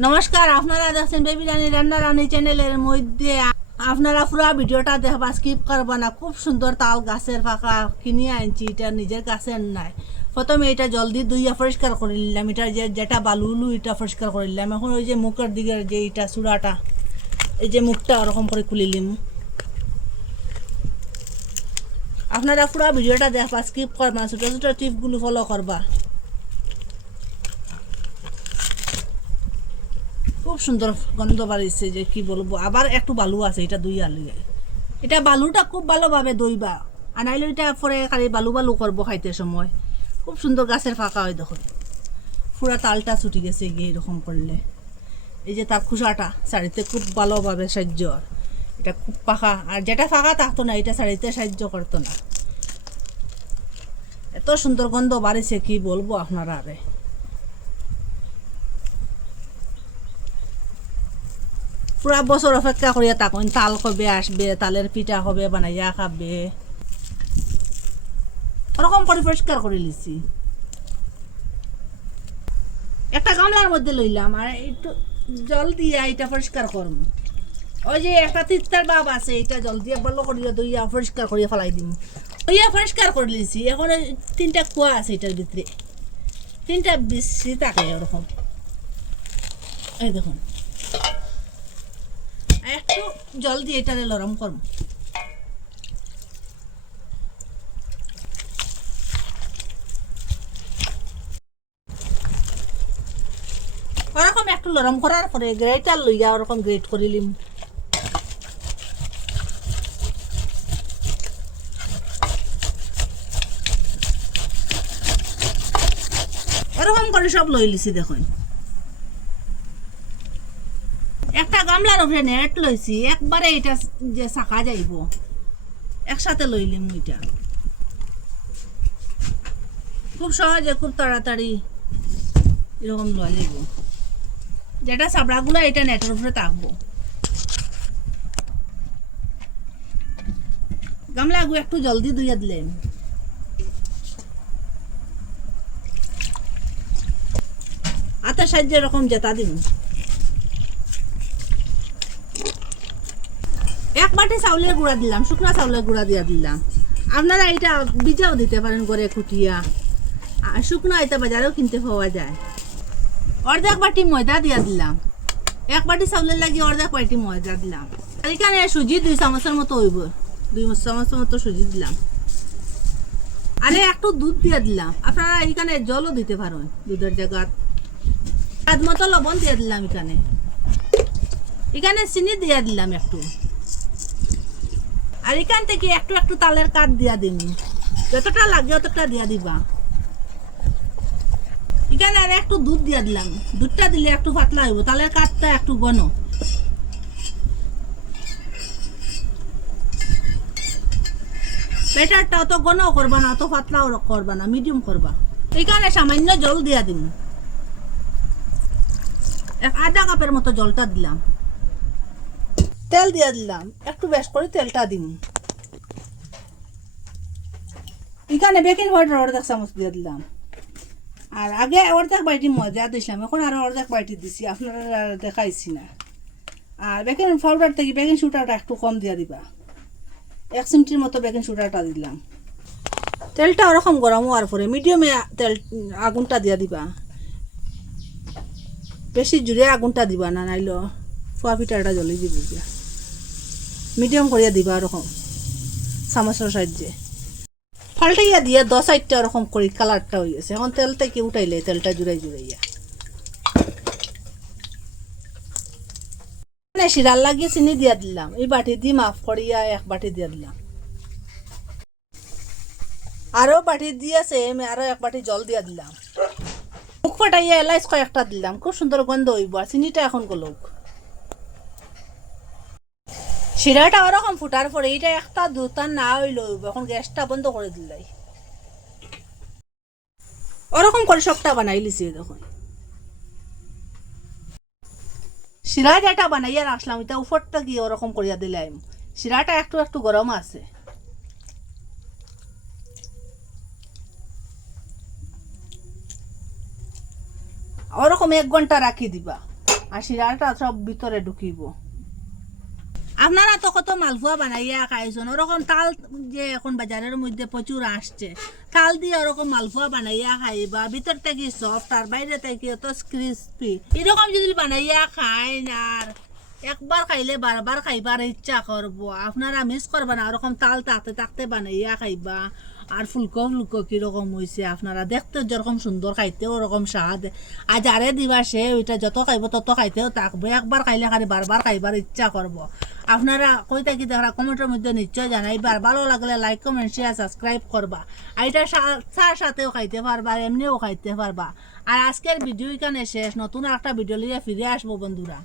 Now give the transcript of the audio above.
নমস্কার, আপনারা দেখছেন বেবি রানী রান্না রানী চ্যানেলের মধ্যে। আপনারা পুরো ভিডিওটা দেখবা, স্কিপ করবা না। খুব সুন্দর তাল গাছের ফাঁকা কিনে আনছি, এটা নিজের গাছের নাই। প্রথমে এটা জলদি ধুইয়া পরিষ্কার করে নিলাম, এটা যেটা বালুলু এটা পরিষ্কার করে নিলাম। এখন ওই যে মুখের দিকের যে এটা চূড়াটা, এই যে মুখটা ওরকম করে খুলিলিম। আপনারা পুরো ভিডিওটা দেখবা, স্কিপ করবা, ছোটো ছোটো টিপগুলো ফলো করবা। খুব সুন্দর গন্ধ বাড়িছে, যে কি বলবো। আবার একটু বালু আছে, এটা দুই আলু, এটা বালুটা খুব ভালোভাবে দইবা, আনাইলে এটা পরে খালি বালু বালু করবো খাইতে সময়। খুব সুন্দর গাছের ফাঁকা হয়, দেখো পুরা তালটা ছুটি গেছে গিয়ে এরকম করলে। এই যে তার খুসাটা শাড়িতে খুব ভালোভাবে সাহায্য, এটা খুব পাকা। আর যেটা ফাঁকা থাকতো না এটা শাড়িতে সাহায্য করতো না। এত সুন্দর গন্ধ বাড়িছে, কি বলবো আপনারা। আরে পুরা বছর অপেক্ষা করিয়া থাকুন, তাল কবে আসবে, তালের পিঠা হবে বানাইয়া খাবে। ওরকম করে পরিষ্কার করে লিছি। একটা গামলার মধ্যে লইলাম আর একটু জল দিয়ে এটা পরিষ্কার করব। ওই যে একটা তিস্তার বাপ আছে, এটা জল দিয়ে ভালো করিয়া দইয়া পরিষ্কার করিয়া ফেলাই দিম। দইয়া পরিষ্কার করে লিছি। এখন 3টা কুয়া আছে এটার ভিতরে, 3টা বেশি থাকে ওরকম। এই দেখুন, একটু জল দিয়ে এটারে নরম করব। ওরকম একটু নরম করার পরে গ্রেটার লইয়া ওরকম গ্রেট করিলিম। ওরকম করে সব লই লিছি। দেখুন, একটা গামলার উপরে নেট লইছি, একবারে এটা যে শাখা যাইব একসাথে লইলিম। ওইটা খুব সহজে, খুব তাড়াতাড়ি এরকম লওয়া যাইব। যেটা চাবড়াগুলো এটা নেটের উপরে থাকবো। গামলা গু একটু জলদি ধুইয়া দিলেন। হাতের সাহায্যে এরকম জেতা দিব। 1 বাটি চাউলের গুঁড়া দিলাম, শুকনা চাউলের গুঁড়া দিয়া দিলাম। আপনারা এটা বীজাও দিতে পারেন করে কুটিয়া, আর শুকনো এটা বাজারেও কিনতে পাওয়া যায়। অর্ধেক বাটি ময়দা দিয়া দিলাম। 1 বাটি চাউলের লাগি অর্ধেক বাটি ময়দা দিলাম। আর এখানে সুজি 2 চামচের মতো হইব, 2 চামচের মতো সুজি দিলাম। আরে একটু দুধ দিয়ে দিলাম। আপনারা এখানে জলও দিতে পারেন, দুধের জায়গা। স্বাদ মতো লবণ দিয়ে দিলাম। এখানে চিনি দিয়ে দিলাম একটু। আর এখান থেকে একটু একটু তালের কাঠ দিয়া দিন, যতটা লাগে অতটা দিয়া দিবা। এখানে আর একটু দুধ দিয়া দিলাম। দুধটা দিলে একটু পাতলা হইব, তালের কাঠটা একটু ঘন। ব্যাটারটা অত ঘন করবা না, অত পাতলাও করবা না, মিডিয়াম করবা। এখানে সামান্য জল দিয়া দিন, 1/2 কাপের মতো জলটা দিলাম। তেল দিয়া দিলাম, একটু বেশ করে তেলটা দিন। এখানে বেকিং পাউডার অর্ধেক চামচ দিয়ে দিলাম। আর আগে অর্ধেক বাটি ময়দা দিছিলাম, এখন আরো অর্ধেক বাটি দিছি, আপনারা দেখাইছি না। আর বেকিং পাউডার থেকে বেকিং সোডাটা একটু কম দিয়ে দিবা, 1 চিমটির মতো বেকিং সোডাটা দিলাম। তেলটা ওরকম গরম হওয়ার পরে মিডিয়ামে তেল আগুনটা দিয়ে দিবা। বেশি জুড়ে আগুনটা দিবা না, নাইলো ফুয়া পিঠাটা জ্বলি দিব। মিডিয়াম করিয়া দিবা ওরকম চামচের সাহায্যে। পাল্টাইয়া দিয়ে 10 সাইডটা ওরকম করি কালারটা হয়ে গেছে। এখন তেল থেকে উঠাইলে তেলটা জুড়াই জুড়াইয়া শিরার লাগিয়ে চিনি দিয়া দিলাম। এই বাটি দিয়ে মাফ করিয়া 1 বাটি দিয়া দিলাম। আরো বাটি দিয়েছে, আরো 1 বাটি জল দিয়া দিলাম। মুখ ফাটাইয়া এলাইচ কয়েকটা দিলাম, খুব সুন্দর গন্ধ হইব। আর চিনিটা এখন গলুক। শিরাটা ওরকম ফুটার পরে এইটা একটা দুটা না হইল, এখন গ্যাসটা বন্ধ করে দিলাই। ওরকম করে সবটা বানাই লিছি। দেখুন, শিরা যেটা বানাইয়া রাখলাম, এটা উপরটা গিয়ে ওরকম করিয়া দিলাম। শিরাটা একটু একটু গরম আছে। ওরকম 1 ঘন্টা রাখি দিবা। আর শিরাটা সব ভিতরে ঢুকিব। আপনারা তো কত মালপোয়া বানাইয়া খাইছেন, ওরকম তাল যে এখন বাজারের মধ্যে প্রচুর আসছে, তাল দিয়ে ওরকম মালপোয়া বানাইয়া খাইবা, ভিতর থেকে সফট আর বাইরে থেকে অত ক্রিস্পি। এরকম যদি বানাইয়া খাই আর একবার খাইলে বারবার খাইবার ইচ্ছা করবো। আপনারা মিস করবা না, ওরকম তাল থাকতে থাকতে বানাইয়া খাইবা। আর ফুলকো ফুলকো কিরকম হয়েছে, আপনারা দেখতে যেরকম সুন্দর খাইতে ওরকম স্বাদ। আর যারে দিবা সে ওইটা যত খাইব তত খাইতেও থাকবে, একবার খাইলে খালি বারবার খাইবার ইচ্ছা করব। আপনারা কই থাকি দেখা কমেন্টের মধ্যে নিশ্চয় জানাইবা। আর ভালো লাগলে লাইক কমেন্ট শেয়ার সাবস্ক্রাইব করবা। আর এটা চার সাথেও খাইতে পারবা, আর এমনিও খাইতে পারবা। আর আজকের ভিডিও এখানে শেষ, নতুন একটা ভিডিও নিয়ে ফিরে আসবো বন্ধুরা।